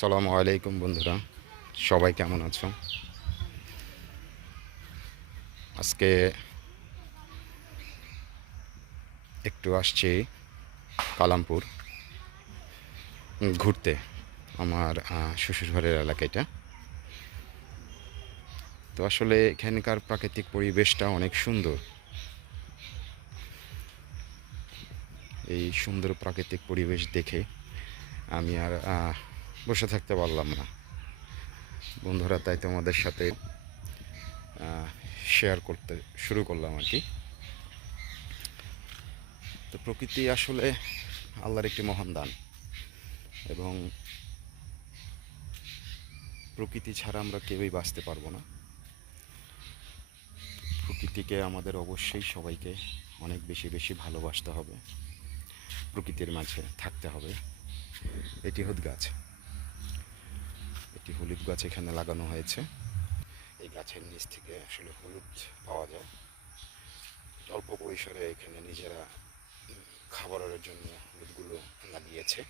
আসসালামু আলাইকুম বন্ধুরা, সবাই কেমন আছো? আজকে একটু আসছি কালামপুর ঘুরতে। আমার শ্বশুরবাড়ির এলাকা এটা। তো আসলে এখানকার প্রাকৃতিক পরিবেশটা অনেক সুন্দর। এই সুন্দর প্রাকৃতিক পরিবেশ দেখে আমি আর বসে থাকতে পারলাম না বন্ধুরা, তাই তোমাদের সাথে শেয়ার করতে শুরু করলাম আর কি। তো প্রকৃতি আসলে আল্লাহর একটি মহান দান, এবং প্রকৃতি ছাড়া আমরা কেউই বাঁচতে পারবো না। প্রকৃতিকে আমাদের অবশ্যই সবাইকে অনেক বেশি বেশি ভালোবাসতে হবে, প্রকৃতির মাঝে থাকতে হবে। এটি হলুদ গাছ, এটি হলুদ গাছ এখানে লাগানো হয়েছে। এই গাছের নিচ থেকে আসলে হলুদ পাওয়া যায়। অল্প পরিসরে এখানে নিজেরা খাবারের জন্য হলুদগুলো লাগিয়েছে।